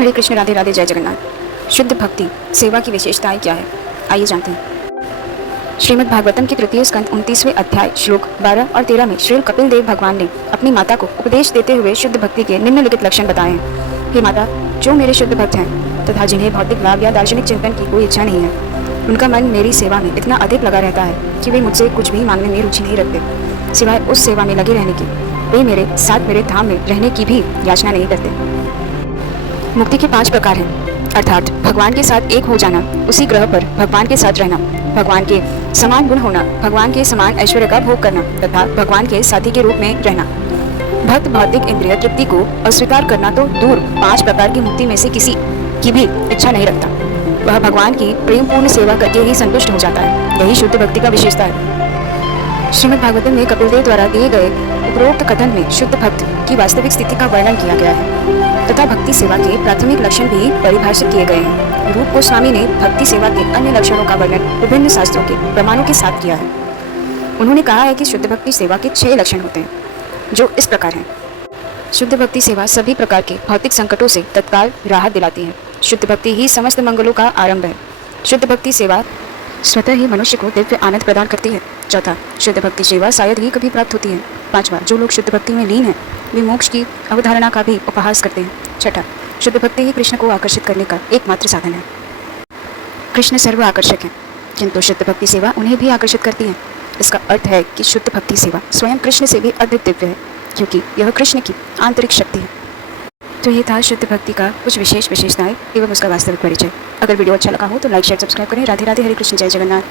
हरे कृष्ण, राधे राधे, जय जगन्नाथ। शुद्ध भक्ति सेवा की विशेषताएं क्या है, आइए जानते हैं। श्रीमद् भागवतम के तृतीय स्कंद 29वें अध्याय श्लोक 12 और 13 में श्री कपिल देव भगवान ने अपनी माता को उपदेश देते हुए शुद्ध भक्ति के निम्नलिखित लक्षण बताए हैं। हे माता, जो मेरे शुद्ध भक्त हैं तथा जिन्हें भौतिक लाभ या दार्शनिक चिंतन की कोई इच्छा नहीं है, उनका मन मेरी सेवा में इतना अधिक लगा रहता है कि वे मुझसे कुछ भी मांगने में रुचि नहीं रखते, सिवाय उस सेवा में लगे रहने की। वे मेरे साथ मेरे धाम में रहने की भी याचना नहीं करते। मुक्ति के 5 प्रकार हैं, अर्थात भगवान के साथ एक हो जाना, उसी ग्रह पर भगवान के साथ रहना, भगवान के समान गुण होना, भगवान के समान ऐश्वर्य का भोग करना तथा भगवान के साथी के रूप में रहना। भक्त भौतिक इंद्रिय तृप्ति को अस्वीकार करना तो दूर, 5 प्रकार की मुक्ति में से किसी की भी इच्छा नहीं रखता। वह भगवान की प्रेमपूर्ण सेवा करके ही संतुष्ट हो जाता है। यही शुद्ध भक्ति का विशेषता है। श्रीमद् भागवतम में कपिल देव द्वारा दिए गए उपरोक्त कथन में शुद्ध भक्त की वास्तविक स्थिति का वर्णन किया गया है तथा भक्ति सेवा के प्राथमिक लक्षण भी परिभाषित किए गए हैं। रूप गोस्वामी ने भक्ति सेवा के अन्य लक्षणों का वर्णन विभिन्न शास्त्रों के प्रमाणों के साथ किया है। उन्होंने कहा है कि शुद्ध भक्ति सेवा के 6 लक्षण होते हैं, जो इस प्रकार हैं। शुद्ध भक्ति सेवा सभी प्रकार के भौतिक संकटों से तत्काल राहत दिलाती है। शुद्ध भक्ति ही समस्त मंगलों का आरंभ है। शुद्ध भक्ति सेवा स्वतः ही मनुष्य को दिव्य आनंद प्रदान करती है। चौथा, शुद्ध भक्ति सेवा शायद ही कभी प्राप्त होती है। 5वां, जो लोग शुद्ध भक्ति में लीन हैं वे मोक्ष की अवधारणा का भी उपहास करते हैं। 6ठा, शुद्ध भक्ति ही कृष्ण को आकर्षित करने का एकमात्र साधन है। कृष्ण सर्व आकर्षक है, किंतु शुद्ध भक्ति सेवा उन्हें भी आकर्षित करती है। इसका अर्थ है कि शुद्ध भक्ति सेवा स्वयं कृष्ण से भी अधिक दिव्य है, क्योंकि यह कृष्ण की आंतरिक शक्ति है। तो ये था शुद्ध भक्ति का कुछ विशेष विशेषताएं एवं उसका वास्तविक परिचय। अगर वीडियो अच्छा लगा हो तो लाइक शेयर सब्सक्राइब करें। राधे राधे, हरे कृष्ण, जय जगन्नाथ।